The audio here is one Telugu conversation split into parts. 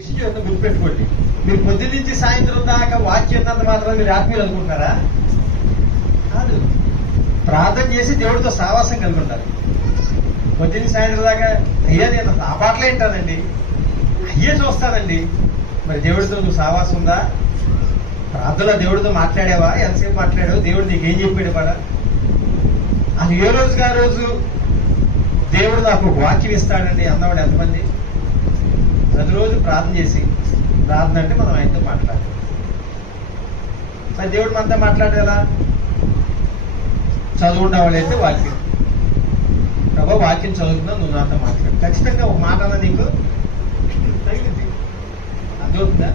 విషయం గుర్తుపెట్టుకోండి. మీరు పొద్దున్న నుంచి సాయంత్రం దాకా వాక్యం ఉన్నంత మాత్రం మీరు ఆత్మీయులు అనుకుంటున్నారా? కాదు. ప్రార్థన చేసి దేవుడితో సావాసం కలిగి ఉంటారు. పొద్దున్న సాయంత్రం దాకా అయ్యా నేను ఆ పాటలే వింటానండి, అయ్యే చూస్తానండి. మరి దేవుడితో నువ్వు సావాసం ఉందా? ప్రార్థనలో దేవుడితో మాట్లాడావా? ఎంతసేపు మాట్లాడావు? దేవుడు నీకేం చెప్పాడు పడ? అది ఏ రోజుగా రోజు దేవుడు నాకు ఒక వాక్యం ఇస్తాడండి అన్నవాడు ఎంతమంది? ప్రతిరోజు ప్రార్థన చేసి, ప్రార్థన అంటే మనం ఆయనతో మాట్లాడాలి. మరి దేవుడు మనతో మాట్లాడేలా? చదువుకున్న వాళ్ళైతే వాక్యం, ప్రభా వాక్యం చదువుతున్నా నువ్వు నాతో మాట్లాడు. ఖచ్చితంగా ఒక మాట అన్నా నీకు తగిలింది. అర్థమవుతుందా?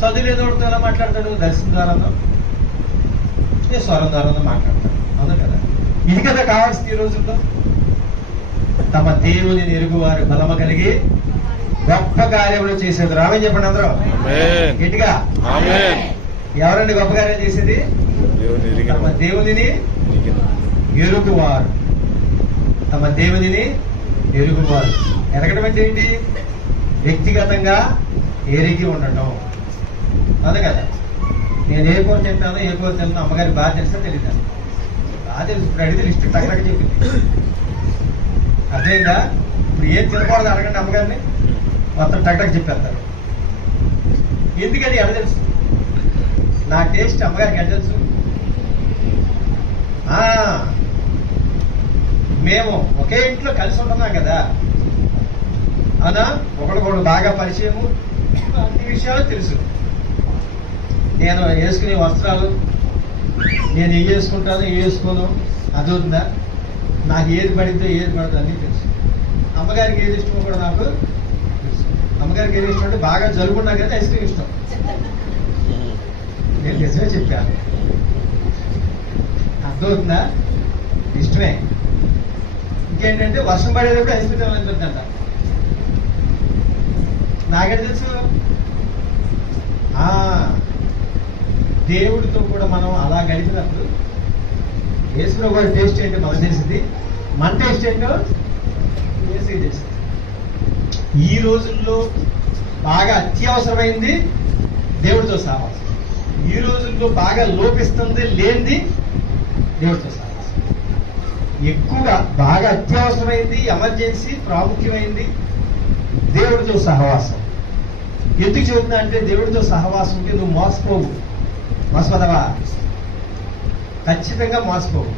చదువులేదోడితో ఎలా మాట్లాడతాడు? దర్శనం ద్వారానో స్వరం ద్వారానో మాట్లాడతాడు. అవునా కదా? ఇది కదా కావాల్సింది ఈ రోజుల్లో. తమ దేవుని ఎరుగువారు బలమ కలిగి గొప్ప కార్యములు చేసేది. రామని చెప్పండి అందరూ గట్టిగా. ఎవరండి గొప్ప కార్యం చేసేది? తమ దేవునిని ఎరుగువారు. తమ దేవునిని ఎరుగువారు. ఎరగడం అంటే ఏంటి? వ్యక్తిగతంగా ఎరిగి ఉండటం. అదే కదా. నేను ఏ కూర తింటాను, ఏ కూర తింటాను అమ్మగారి బాగా తెలుసా తెలీదా? బాగా తెలుసు. ఇప్పుడు అడిగితే లిస్ట్ టక్కడక్క చెప్పింది. అర్థమైందా? ఇప్పుడు ఏం తినకూడదు అడగండి అమ్మగారిని, మొత్తం టక్కడక్క చెప్పేస్తారు. ఎందుకని ఎడ తెలుసు? నా టేస్ట్ అమ్మగారికి ఎడ తెలుసు? మేము ఒకే ఇంట్లో కలిసి ఉంటున్నాం కదా, అవునా? ఒకరికొకరు బాగా పరిచయము, అన్ని విషయాలు తెలుసు. నేను వేసుకునే వస్త్రాలు, నేను ఏ వేసుకుంటాను ఏ వేసుకోను అదవుతుందా? నాకు ఏది పడిద్దో ఏది పడుతుందో అన్నీ తెలుసు. అమ్మగారికి ఏది ఇష్టమో కూడా నాకు తెలుసు. అమ్మగారికి ఏది ఇష్టం అంటే బాగా జలుబున్నా కానీ ఐస్ క్రీమ్ ఇష్టం. నేను నిజమే చెప్పాను. అర్థమవుతుందా? ఇష్టమే. ఇంకేంటంటే వర్షం పడేటప్పుడు ఐస్ క్రీమ్ తినాలనిపిస్తుందంట. నాకేం తెలుసు? దేవుడితో కూడా మనం అలా గడిపినప్పుడు వేసుకున్న కూడా టేస్ట్ ఏంటో మనకు తెలిసింది, మన టేస్ట్ ఏంటో వేసుకు తెలిసింది. ఈ రోజుల్లో బాగా అత్యవసరమైంది దేవుడితో సహవాసం. ఈ రోజుల్లో బాగా లోపిస్తుంది లేనిది దేవుడితో సహవాసం. ఎక్కువగా బాగా అత్యవసరమైంది, ఎమర్జెన్సీ, ప్రాముఖ్యమైంది దేవుడితో సహవాసం. ఎందుకు చెబుతున్నా అంటే దేవుడితో సహవాసం ఉంటే నువ్వు మోసపోవు. మోసపోతావా? ఖచ్చితంగా మోసపోవు.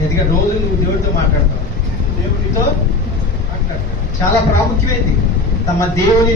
ఎందుకంటే రోజు నువ్వు దేవుడితో మాట్లాడతావు, దేవుడితో మాట్లాడతావు. చాలా ప్రాముఖ్యమైంది. తమ దేవుని